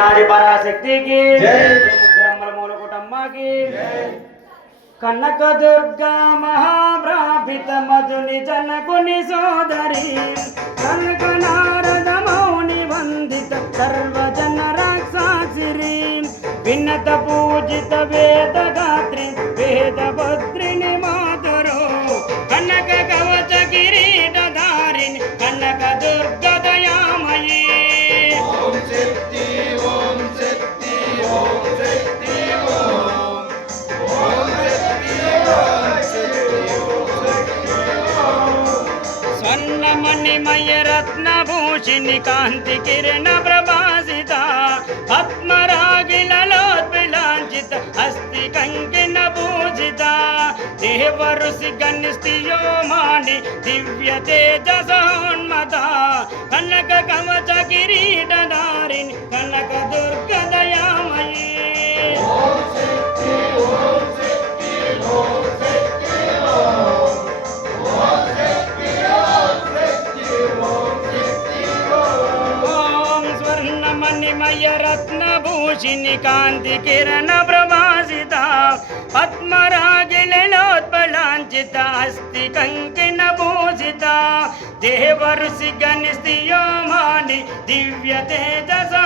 ఆది పరాశక్తికి బ్రహ్మల మూల కుటమ్మకి కనక దుర్గా మహాప్రాపిత మధుని జనకుని సోదరి కనక నారద మౌని వందిత సర్వజన రాక్షసిరి విన్నత పూజిత వేద గాత్రి వేద భద్రిని మాతరో కనక కవచ కిరీటధారిణి కనక దుర్గ దయామయీ స్వర్ణమణిమయ రత్నభూషిణి కాంతి కిరణ ప్రభాసిత పద్మరాగిలలోత్పిలాంచిత హస్తి కంకిన పూజిత దేవఋషి గణిస్తియోమాని దివ్య తేజసోన్మత కనక కవచ కిరీటధారిణి కనక దుర్గ దయామయీ రత్నభూషిణి కాంతి కిరణ ప్రభాసిత పద్మరాగిలలోత్పలాంచిత అస్తి కంకిన భూషిత దేవఋషి గణిస్తియోమాని దివ్య తేజసో